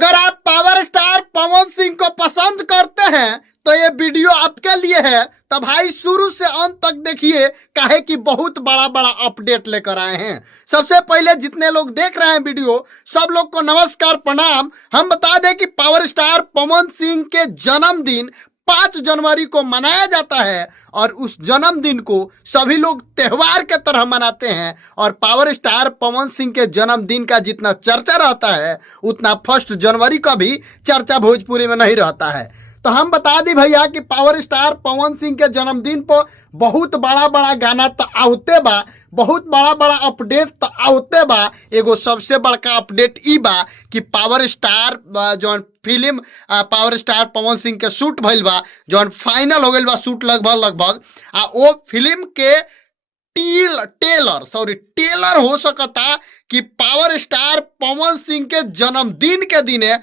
अगर आप power star Pawan Singh को पसंद करते हैं तो ये वीडियो आपके लिए है। तो भाई शुरू से अंत तक देखिए, काहे कि बहुत बड़ा बड़ा अपडेट लेकर आए हैं। सबसे पहले जितने लोग देख रहे हैं वीडियो, सब लोग को नमस्कार प्रणाम। हम बता दें कि पावर स्टार पवन सिंह के जन्मदिन 5 जनवरी को मनाया जाता है और उस जन्मदिन को सभी लोग त्योहार के तरह मनाते हैं। और पावर स्टार पवन सिंह के जन्मदिन का जितना चर्चा रहता है उतना 1 जनवरी का भी चर्चा भोजपुरी में नहीं रहता है। तो हम बता दी भैया कि पावर स्टार पवन सिंह के जन्मदिन पर बहुत बड़ा बड़ा गाना तो आवते बा, बहुत बड़ा बड़ा अपडेट तो आवते बा। एगो सबसे बड़का अपडेट ई बा कि पावर स्टार जौन film power star Pawan Singh के शूट भइल बा, जौन फाइनल हो गइल बा शूट लगभग वो फिल्म के टेलर हो सकता कि पावर स्टार पवन सिंह के जन्मदिन के दिने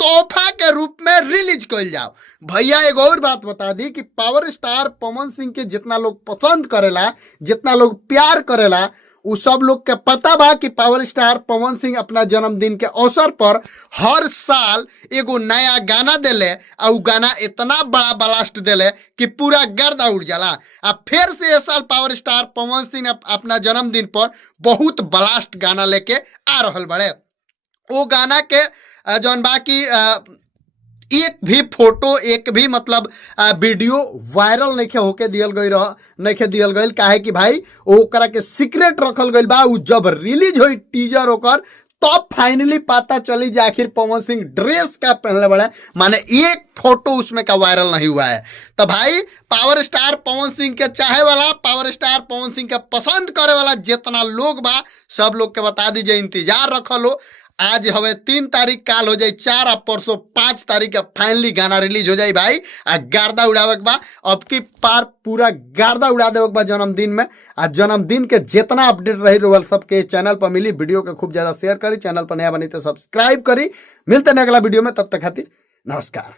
तोहफा के रूप में रिलीज कइल जाओ। भैया एक और बात बता दी कि पावर स्टार पवन सिंह के जितना लोग पसंद करेला, जितना लोग प्यार करेला, उ सब लोग के पता बा कि पावर स्टार पवन सिंह अपना जन्मदिन के अवसर पर हर साल एगो नया गाना देले और उ गाना इतना बड़ा ब्लास्ट देले कि पूरा गर्दा उड़ जाला। अब फिर से इस साल पावर स्टार पवन सिंह अपना जन्मदिन पर बहुत ब्लास्ट गाना लेके आ रहल बड़े। वो गाना के जौन बाकी एक भी फोटो, एक भी मतलब वीडियो वायरल नहीं होके दियल गई काहे कि भाई ओकरा के सीक्रेट रखल गई बा। उ जब रिलीज हुई टीजर ओकर तब फाइनली पता चली कि आखिर पवन सिंह ड्रेस का पहनले बड़ा, माने एक फोटो उसमें का वायरल नहीं हुआ है। तो भाई पावर स्टार पवन सिंह के चाहे वाला, पावर स्टार पवन सिंह के पसंद करे वाला जितना लोग बा, सब लोग के बता दीजिए, इंतजार रख लो। आज हवे 3 तारीख, काल हो जाए 4 और परसों 5 तारीख के फाइनली गाना रिलीज हो जाए भाई। आ गर्दा उड़ावे के बा, अब की पार पूरा गर्दा उड़ा देवे के बा जन्मदिन में। आ जन्मदिन के जितना अपडेट रही रोल सबके चैनल पर मिली। वीडियो के खूब ज्यादा शेयर करी, चैनल पर नया बनी तो सब्सक्राइब करी। मिलते हैं अगला वीडियो में, तब तक खातिर नमस्कार।